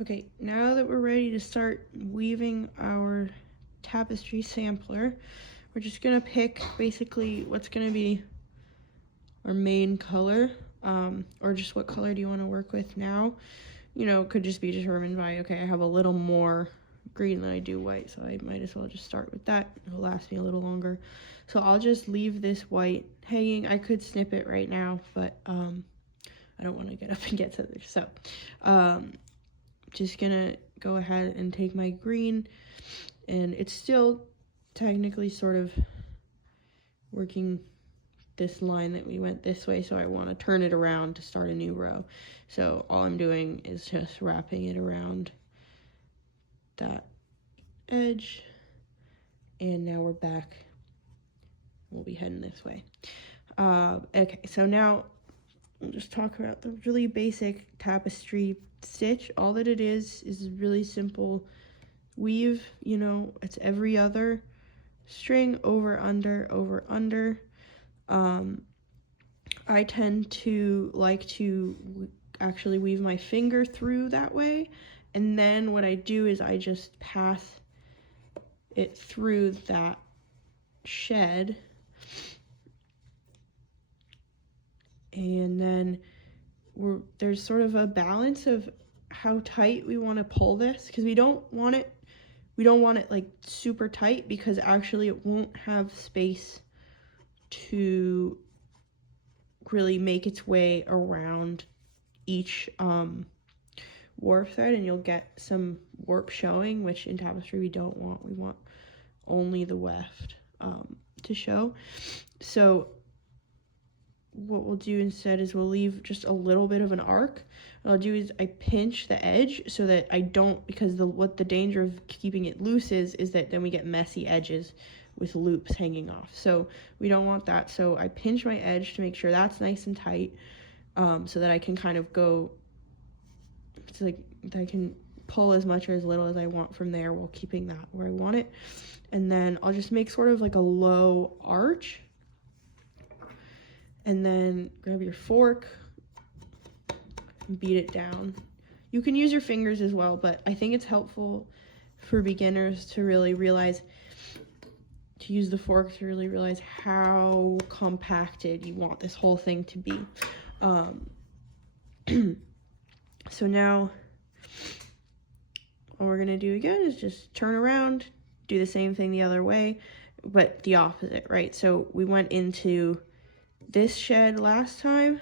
Okay, now that we're ready to start weaving our tapestry sampler, we're just gonna pick basically what's gonna be our main color, or just what color do you want to work with now. You know, could just be determined by, okay, I have a little more green than I do white, so I might as well just start with that. It'll last me a little longer. So I'll just leave this white hanging. I could snip it right now, but I don't want to get up and get to this. So just gonna go ahead and take my green, and it's still technically sort of working this line that we went this way, so I want to turn it around to start a new row. So all I'm doing is just wrapping it around that edge, and now we're back. We'll be heading this way. Okay, so now we'll just talk about the really basic tapestry stitch. All that it is really simple weave. You know, it's every other string, over, under, over, under. I tend to like to actually weave my finger through that way, and then what I do is I just pass it through that shed, and then there's sort of a balance of how tight we want to pull this, because we don't want it like super tight, because actually it won't have space to really make its way around each warp thread, and you'll get some warp showing, which in tapestry we don't want. We want only the weft to show. So what we'll do instead is we'll leave just a little bit of an arc. What I'll do is I pinch the edge so that I don't, because what the danger of keeping it loose is that then we get messy edges with loops hanging off. So we don't want that. So I pinch my edge to make sure that's nice and tight, so that I can kind of go, it's like I can pull as much or as little as I want from there while keeping that where I want it. And then I'll just make sort of like a low arch, and then grab your fork and beat it down. You can use your fingers as well, but I think it's helpful for beginners to really realize, to use the fork to really realize how compacted you want this whole thing to be. So now what we're gonna do again is just turn around, do the same thing the other way, but the opposite, right? So we went into this shed last time,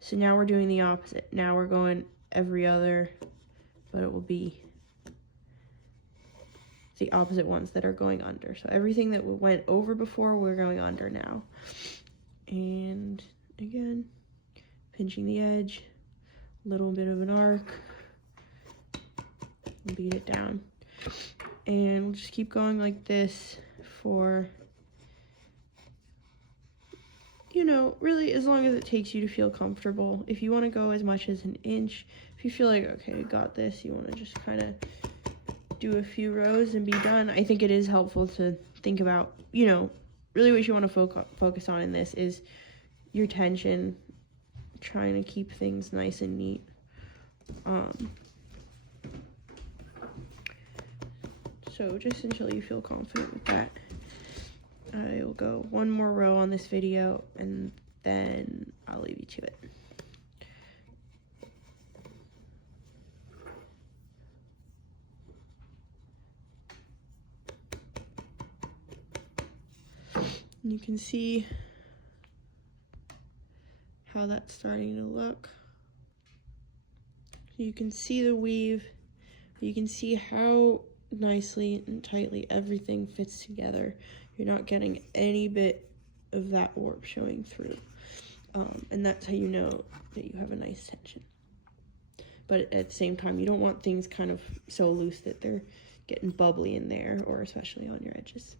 so now we're doing the opposite. Now we're going every other, but it will be the opposite ones that are going under. So everything that we went over before, we're going under now. And again, pinching the edge, a little bit of an arc, beat it down. And we'll just keep going like this for, you know, really as long as it takes you to feel comfortable. If you want to go as much as an inch, if you feel like, okay, I got this, you want to just kind of do a few rows and be done. I think it is helpful to think about, you know, really what you want to focus on in this is your tension, trying to keep things nice and neat. So just until you feel confident with that, I will go one more row on this video, and then I'll leave you to it. You can see how that's starting to look. So you can see the weave, you can see how nicely and tightly everything fits together. You're not getting any bit of that warp showing through. And that's how you know that you have a nice tension. But at the same time, you don't want things kind of so loose that they're getting bubbly in there, or especially on your edges.